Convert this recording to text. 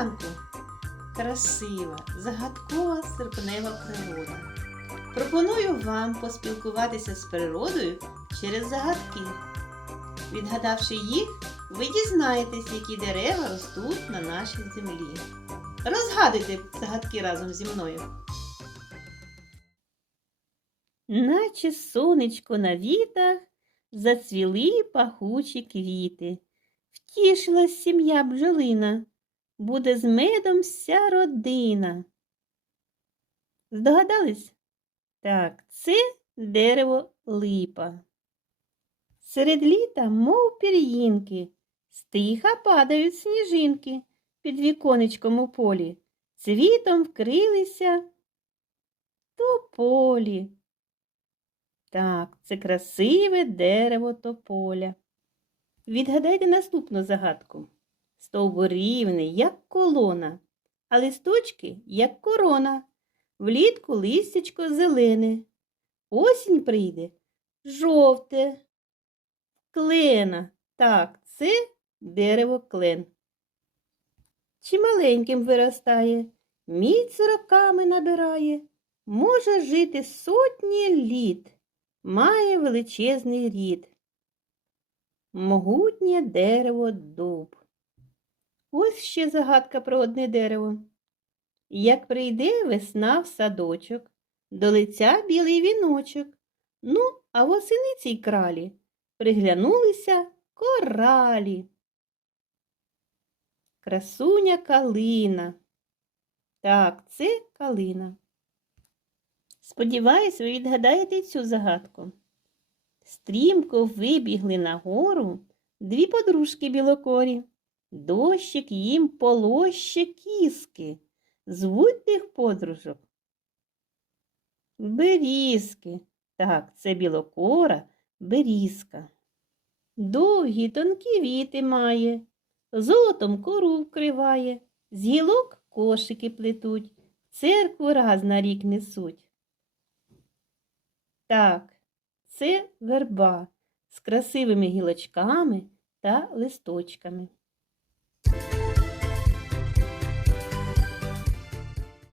Ранку! Красива, загадкова серпнева природа. Пропоную вам поспілкуватися з природою через загадки. Відгадавши їх, ви дізнаєтесь, які дерева ростуть на нашій землі. Розгадуйте загадки разом зі мною. Наче сонечко на вітах зацвіли пахучі квіти. Втішилась сім'я бджолина, буде з медом вся родина. Здогадались? Так, це дерево липа. Серед літа, мов пір'їнки, стиха падають сніжинки під віконечком у полі, цвітом вкрилися тополі. Так, це красиве дерево тополя. Відгадайте наступну загадку. Стовбур рівний, як колона, а листочки, як корона. Влітку листячко зелене. Осінь прийде жовте. Клена. Так, це дерево клен. Чи маленьким виростає, міць роками набирає, може жити сотні літ, має величезний рід могутнє дерево дуб. Ось ще загадка про одне дерево. Як прийде весна в садочок, до лиця білий віночок, ну, а восени цій кралі приглянулися коралі. Красуня калина. Так, це калина. Сподіваюсь, ви відгадаєте цю загадку. Стрімко вибігли нагору дві подружки білокорі. Дощик їм полоще кіски. Звуть тих подружок. Берізки. Так, це білокора, берізка. Довгі тонкі віти має, золотом кору вкриває, з гілок кошики плетуть, церкву раз на рік несуть. Так, це верба з красивими гілочками та листочками.